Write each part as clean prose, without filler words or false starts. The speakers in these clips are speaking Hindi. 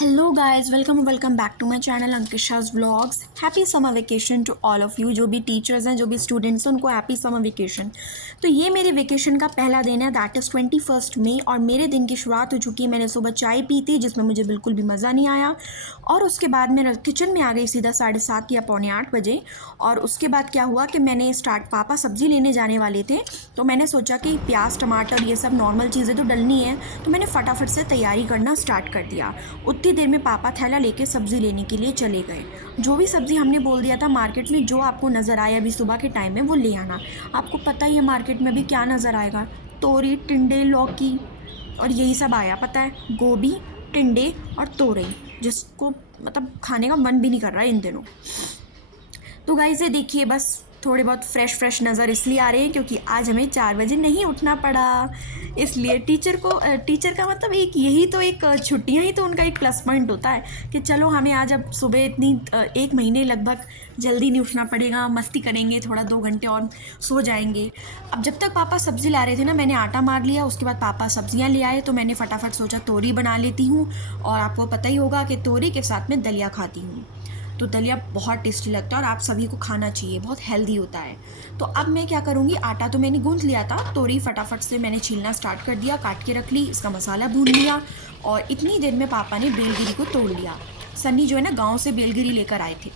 Hello guys, welcome back to my channel Ankisha's vlogs. Happy summer vacation to all of you. जो भी टीचर्स हैं, जो भी स्टूडेंट्स हैं, उनको हैप्पी समर वेकेशन। तो ये मेरे वेकेशन का पहला दिन है, दैट इज़ 21 मई, और मेरे दिन की शुरुआत हो चुकी है। मैंने सुबह चाय पी थी जिसमें मुझे बिल्कुल भी मज़ा नहीं आया, और उसके बाद मैं किचन में आ गई सीधा 7:30 या पौने 8 बजे। और उसके बाद क्या हुआ कि मैंने पापा सब्ज़ी लेने जाने वाले थे, तो मैंने सोचा कि प्याज टमाटर ये सब नॉर्मल चीज़ें तो डलनी है, तो मैंने फटाफट से तैयारी करना स्टार्ट कर दिया। उतनी देर में पापा थैला लेके सब्ज़ी लेने के लिए चले गए। जो भी सब्ज़ी हमने बोल दिया था मार्केट में, जो आपको नज़र आए अभी सुबह के टाइम में, वो ले आना। आपको पता ही है मार्केट में भी क्या नज़र आएगा, तोरी, टिंडे, लौकी और यही सब आया। पता है, गोभी, टिंडे और तोरई, जिसको मतलब खाने का मन भी नहीं कर रहा है इन दिनों। तो गाइस ये देखिए, बस थोड़े बहुत फ्रेश नज़र इसलिए आ रहे हैं क्योंकि आज हमें 4 बजे नहीं उठना पड़ा। इसलिए टीचर का मतलब एक यही तो एक छुट्टियां ही तो उनका एक प्लस पॉइंट होता है कि चलो हमें आज अब सुबह इतनी 1 महीने लगभग जल्दी नहीं उठना पड़ेगा, मस्ती करेंगे, थोड़ा 2 घंटे और सो जाएंगे। अब जब तक पापा सब्ज़ी ला रहे थे ना, मैंने आटा मार लिया। उसके बाद पापा सब्जियां ले आए तो मैंने फटाफट सोचा तोरी बना लेती हूँ। और आपको पता ही होगा कि तोरी के साथ में दलिया खाती हूँ, तो दलिया बहुत टेस्टी लगता है और आप सभी को खाना चाहिए, बहुत हेल्दी होता है। तो अब मैं क्या करूँगी, आटा तो मैंने गूंथ लिया था, तोरी फटाफट से मैंने छीलना स्टार्ट कर दिया, काट के रख ली, इसका मसाला भून लिया। और इतनी देर में पापा ने बेलगिरी को तोड़ लिया। सन्नी जो है ना, गाँव से बेलगिरी लेकर आए थे,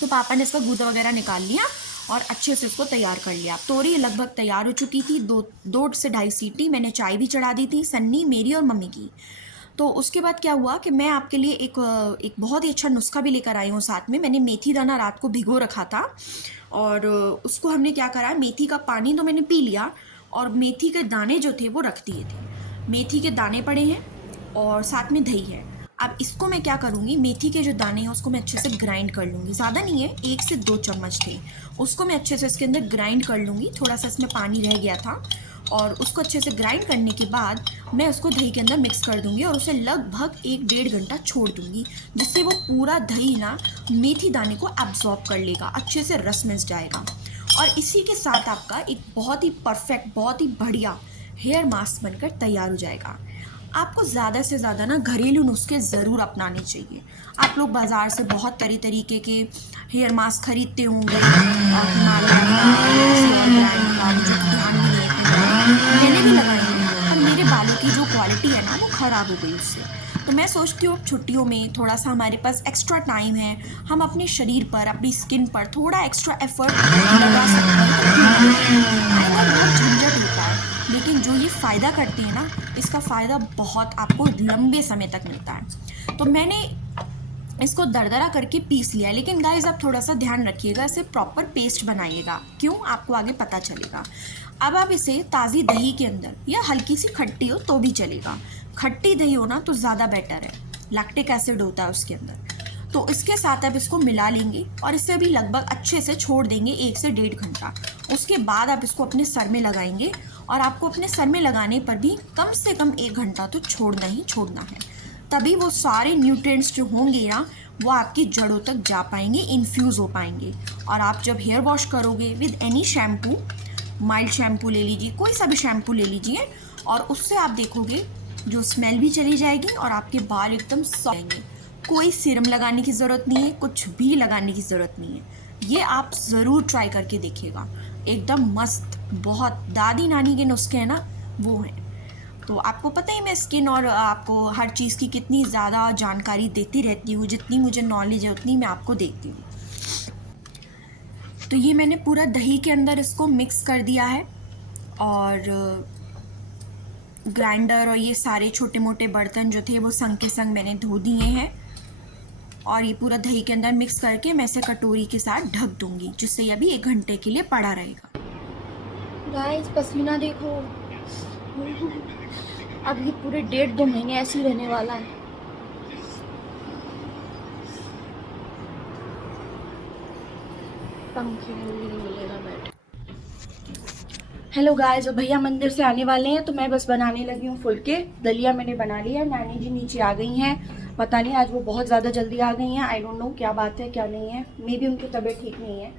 तो पापा ने इसका गूदा वगैरह निकाल लिया और अच्छे से इसको तैयार कर लिया। तोरी लगभग तैयार हो चुकी थी, 2 से 2.5 सीटी। मैंने चाय भी चढ़ा दी थी, सन्नी, मेरी और मम्मी की। तो उसके बाद क्या हुआ कि मैं आपके लिए एक बहुत ही अच्छा नुस्खा भी लेकर आई हूँ साथ में। मैंने मेथी दाना रात को भिगो रखा था, और उसको हमने क्या करा, मेथी का पानी तो मैंने पी लिया और मेथी के दाने जो थे वो रख दिए थे। मेथी के दाने पड़े हैं और साथ में दही है। अब इसको मैं क्या करूँगी, मेथी के जो दाने हैं उसको मैं अच्छे से ग्राइंड कर लूँगी। ज़्यादा नहीं है, 1 से 2 चम्मच थे, उसको मैं अच्छे से इसके अंदर ग्राइंड कर लूँगी। थोड़ा सा इसमें पानी रह गया था, और उसको अच्छे से ग्राइंड करने के बाद मैं उसको दही के अंदर मिक्स कर दूँगी और उसे लगभग 1-1.5 घंटा छोड़ दूँगी, जिससे वो पूरा दही ना मेथी दाने को एब्जॉर्ब कर लेगा, अच्छे से रस मिल जाएगा। और इसी के साथ आपका एक बहुत ही परफेक्ट, बहुत ही बढ़िया हेयर मास्क बनकर तैयार हो जाएगा। आपको ज़्यादा से ज़्यादा ना घरेलू नुस्खे ज़रूर अपनाने चाहिए। आप लोग बाज़ार से बहुत तरीके के हेयर मास्क खरीदते होंगे, हिमालयन का, किसी और ब्रांड का, मुझे तो ध्यान भी नहीं है। मैंने भी लगाई है, पर मेरे बालों की जो क्वालिटी है ना, वो ख़राब हो गई उससे। तो मैं सोचती हूँ अब छुट्टियों में थोड़ा सा हमारे पास एक्स्ट्रा टाइम है, हम अपने शरीर पर, अपनी स्किन पर थोड़ा एक्स्ट्रा एफर्ट लगा सकते हैं। आई नो बहुत झंझट होता है, लेकिन जो ये फ़ायदा करते हैं ना, इसका फ़ायदा बहुत आपको लंबे समय तक मिलता है। तो मैंने इसको दरदरा करके पीस लिया, लेकिन गाइस आप थोड़ा सा ध्यान रखिएगा, इसे प्रॉपर पेस्ट बनाइएगा। क्यों, आपको आगे पता चलेगा। अब आप इसे ताज़ी दही के अंदर, या हल्की सी खट्टी हो तो भी चलेगा, खट्टी दही हो ना तो ज़्यादा बेटर है, लैक्टिक एसिड होता है उसके अंदर। तो इसके साथ आप इसको मिला लेंगे और इसे भी लगभग अच्छे से छोड़ देंगे 1 से 1.5 घंटा। उसके बाद आप इसको अपने सर में लगाएंगे, और आपको अपने सर में लगाने पर भी कम से कम 1 घंटा तो छोड़ना ही छोड़ना है, तभी वो सारे न्यूट्रिएंट्स जो होंगे ना, वो आपकी जड़ों तक जा पाएंगे, इन्फ्यूज़ हो पाएंगे। और आप जब हेयर वॉश करोगे with any shampoo, mild shampoo ले लीजिए, कोई सा भी शैम्पू ले लीजिए, और उससे आप देखोगे जो स्मेल भी चली जाएगी और आपके बाल एकदम सॉफ्ट रहेंगे। कोई सीरम लगाने की ज़रूरत नहीं है, कुछ भी लगाने की ज़रूरत नहीं है। ये आप ज़रूर ट्राई करके देखिएगा, एकदम मस्त। बहुत दादी नानी के नुस्खे हैं ना, वो हैं। तो आपको पता ही मैं स्किन और आपको हर चीज़ की कितनी ज़्यादा जानकारी देती रहती हूँ, जितनी मुझे नॉलेज है उतनी मैं आपको देती हूँ। तो ये मैंने पूरा दही के अंदर इसको मिक्स कर दिया है, और ग्राइंडर और ये सारे छोटे मोटे बर्तन जो थे वो संग के संग मैंने धो दिए हैं, और ये पूरा दही के अंदर मिक्स करके मैं इसे कटोरी के साथ ढक दूंगी, जिससे ये अभी 1 घंटे के लिए पड़ा रहेगा। गाइस पसीना देखो, अब ये पूरे 1.5-2 महीने ऐसे ही रहने वाला है। पंखे में भी नहीं मिलेगा बैठ। हेलो गाइस, अब भैया मंदिर से आने वाले हैं तो मैं बस बनाने लगी हूँ फुलके। दलिया मैंने बना लिया है, नानी जी नीचे आ गई हैं। पता नहीं आज वो बहुत ज़्यादा जल्दी आ गई हैं, आई डोंट नो क्या बात है क्या नहीं है। मे बी उनकी तबीयत ठीक नहीं है,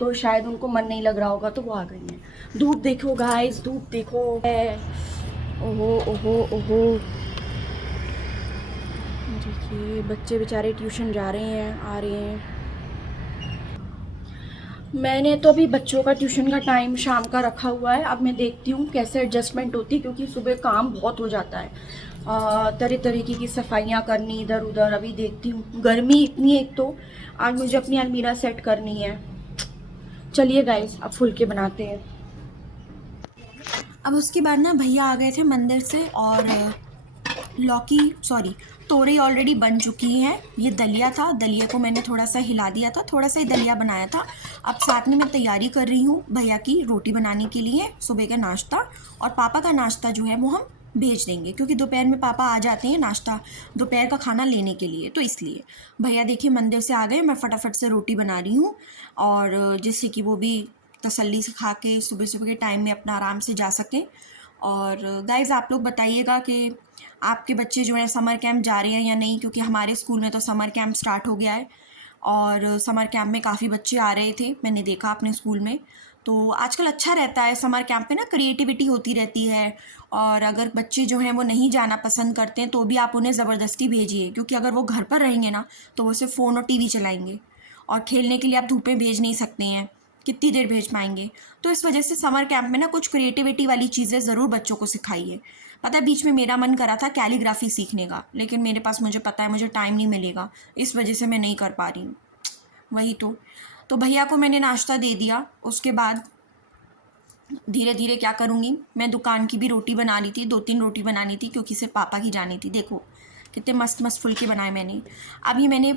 तो शायद उनको मन नहीं लग रहा होगा, तो वो आ गई हैं। धूप देखो गाइस, धूप देखो, ओहो ओहो ओहो, देखिए बच्चे बेचारे ट्यूशन जा रहे हैं, आ रहे हैं। मैंने तो अभी बच्चों का ट्यूशन का टाइम शाम का रखा हुआ है। अब मैं देखती हूँ कैसे एडजस्टमेंट होती है, क्योंकि सुबह काम बहुत हो जाता है। तरह तरीके की सफाइयाँ करनी इधर उधर। अभी देखती हूँ, गर्मी इतनी है एक तो। आज मुझे अपनी अलमीरा सेट करनी है। चलिए गाइस, अब फुलके बनाते हैं। अब उसके बाद ना भैया आ गए थे मंदिर से, और लौकी सॉरी तोरई ऑलरेडी बन चुकी हैं। ये दलिया था, दलिया को मैंने थोड़ा सा हिला दिया था, थोड़ा सा ही दलिया बनाया था। अब साथ में मैं तैयारी कर रही हूँ भैया की रोटी बनाने के लिए, सुबह का नाश्ता। और पापा का नाश्ता जो है वो हम भेज देंगे, क्योंकि दोपहर में पापा आ जाते हैं नाश्ता दोपहर का खाना लेने के लिए, तो इसलिए। भैया देखिए मंदिर से आ गए, मैं फटाफट से रोटी बना रही हूँ, और जिससे कि वो भी तसल्ली से खा के सुबह सुबह के टाइम में अपना आराम से जा सकें। और गाइज़ आप लोग बताइएगा कि आपके बच्चे जो हैं समर कैंप जा रहे हैं या नहीं, क्योंकि हमारे स्कूल में तो समर कैंप स्टार्ट हो गया है, और समर कैंप में काफ़ी बच्चे आ रहे थे, मैंने देखा अपने स्कूल में। तो आजकल अच्छा रहता है समर कैंप में ना, क्रिएटिविटी होती रहती है। और अगर बच्चे जो हैं वो नहीं जाना पसंद करते हैं तो भी आप उन्हें ज़बरदस्ती भेजिए, क्योंकि अगर वो घर पर रहेंगे ना तो वो सिर्फ फ़ोन और टीवी चलाएंगे, और खेलने के लिए आप धूप में भेज नहीं सकते हैं, कितनी देर भेज पाएंगे। तो इस वजह से समर कैंप में ना कुछ क्रिएटिविटी वाली चीज़ें ज़रूर बच्चों को सिखाइए। पता है बीच में मेरा मन करा था कैलीग्राफी सीखने का, लेकिन मेरे पास मुझे पता है मुझे टाइम नहीं मिलेगा, इस वजह से मैं नहीं कर पा रही हूँ। वही तो भैया को मैंने नाश्ता दे दिया। उसके बाद धीरे धीरे क्या करूँगी, मैं दुकान की भी रोटी बना ली थी, 2-3 रोटी बनानी थी, क्योंकि सिर्फ पापा की जानी थी। देखो कितने मस्त मस्त फुलके बनाए मैंने। अभी मैंने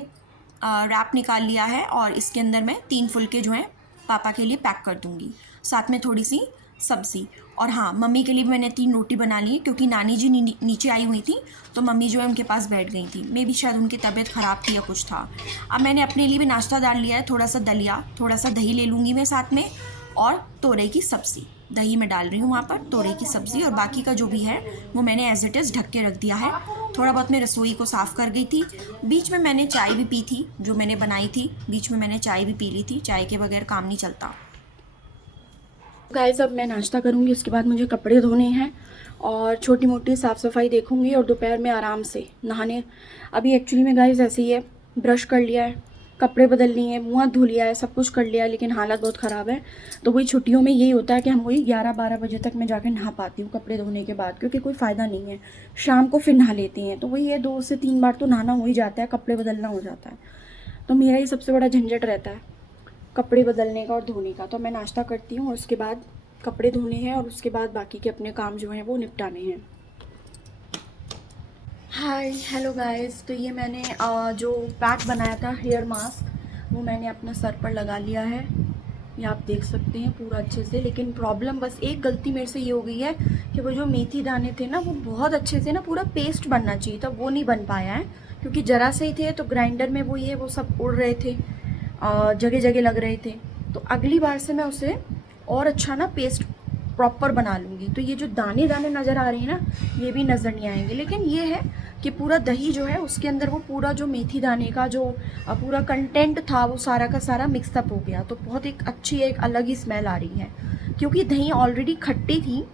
रैप निकाल लिया है, और इसके अंदर मैं 3 फुलके जो हैं पापा के लिए पैक कर दूँगी, साथ में थोड़ी सी सब्ज़ी। और हाँ, मम्मी के लिए भी मैंने 3 रोटी बना ली है, क्योंकि नानी जी नीचे आई हुई थी, तो मम्मी जो है उनके पास बैठ गई थी। मे भी शायद उनकी तबीयत ख़राब थी या कुछ था। अब मैंने अपने लिए भी नाश्ता डाल लिया है, थोड़ा सा दलिया, थोड़ा सा दही ले लूँगी मैं साथ में, और तोरई की सब्ज़ी। दही में डाल रही हूँ वहाँ पर, तोरई की सब्ज़ी, और बाकी का जो भी है वो मैंने एज इट इज़ ढक के रख दिया है। थोड़ा बहुत मैं रसोई को साफ़ कर गई थी। बीच में मैंने चाय भी पी थी, जो मैंने बनाई थी, बीच में मैंने चाय भी पी ली थी। चाय के बगैर काम नहीं चलता। गाइस अब मैं नाश्ता करूँगी, उसके बाद मुझे कपड़े धोने हैं और छोटी मोटी साफ़ सफाई देखूँगी, और दोपहर में आराम से नहाने। अभी एक्चुअली में गाइस ऐसे ही है, ब्रश कर लिया है, कपड़े बदल लिए हैं, मुँह धो लिया है, सब कुछ कर लिया है, लेकिन हालत बहुत ख़राब है। तो वही छुट्टियों में यही होता है कि हम वही 11-12 बजे तक मैं जाकर नहा पाती हूँ कपड़े धोने के बाद, क्योंकि कोई फ़ायदा नहीं है। शाम को फिर नहा लेते हैं, तो वही है 2 से 3 बार तो नहाना हो ही जाता है, कपड़े बदलना हो जाता है। तो मेरा ही सबसे बड़ा झंझट रहता है कपड़े बदलने का और धोने का। तो मैं नाश्ता करती हूँ और उसके बाद कपड़े धोने हैं, और उसके बाद बाकी के अपने काम जो हैं वो निपटाने हैं। हाय हेलो गाइस, तो ये मैंने जो पैक बनाया था हेयर मास्क, वो मैंने अपने सर पर लगा लिया है। ये आप देख सकते हैं पूरा अच्छे से। लेकिन प्रॉब्लम बस एक गलती मेरे से ये हो गई है कि वो जो मेथी दाने थे ना, वो बहुत अच्छे से ना पूरा पेस्ट बनना चाहिए था, वो नहीं बन पाया है, क्योंकि ज़रा से ही थे तो ग्राइंडर में वो ये वो सब उड़ रहे थे, जगह जगह लग रहे थे। तो अगली बार से मैं उसे और अच्छा ना पेस्ट प्रॉपर बना लूँगी। तो ये जो दाने दाने नज़र आ रहे हैं ना, ये भी नज़र नहीं आएंगे। लेकिन ये है कि पूरा दही जो है उसके अंदर वो पूरा जो मेथी दाने का जो पूरा कंटेंट था वो सारा का सारा मिक्सअप हो गया। तो बहुत एक अच्छी एक अलग ही स्मेल आ रही है, क्योंकि दही ऑलरेडी खट्टी थी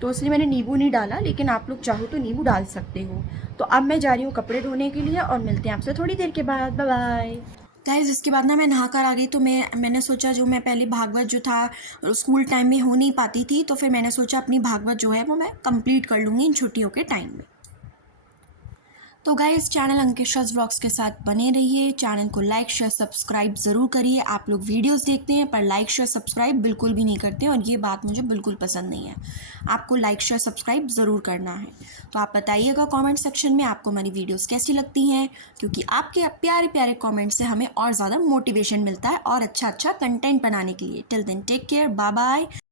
तो इसलिए मैंने नींबू नहीं डाला, लेकिन आप लोग चाहो तो नींबू डाल सकते हो। तो अब मैं जा रही हूँ कपड़े धोने के लिए, और मिलते हैं आपसे थोड़ी देर के बाद। Bye bye. गाइज़ इसके बाद ना मैं नहा कर आ गई, तो मैंने सोचा जो मैं पहले भागवत जो था स्कूल टाइम में हो नहीं पाती थी, तो फिर मैंने सोचा अपनी भागवत जो है वो मैं कंप्लीट कर लूँगी इन छुट्टियों के टाइम में। तो गाइस चैनल अंकिशाज़ व्लॉग्स के साथ बने रहिए। चैनल को लाइक शेयर सब्सक्राइब ज़रूर करिए। आप लोग वीडियोस देखते हैं पर लाइक शेयर सब्सक्राइब बिल्कुल भी नहीं करते, और ये बात मुझे बिल्कुल पसंद नहीं है। आपको लाइक शेयर सब्सक्राइब ज़रूर करना है। तो आप बताइएगा कमेंट सेक्शन में आपको हमारी वीडियोस कैसी लगती हैं, क्योंकि आपके प्यारे प्यारे कमेंट से हमें और ज़्यादा मोटिवेशन मिलता है और अच्छा अच्छा कंटेंट बनाने के लिए। Till then take care, bye bye.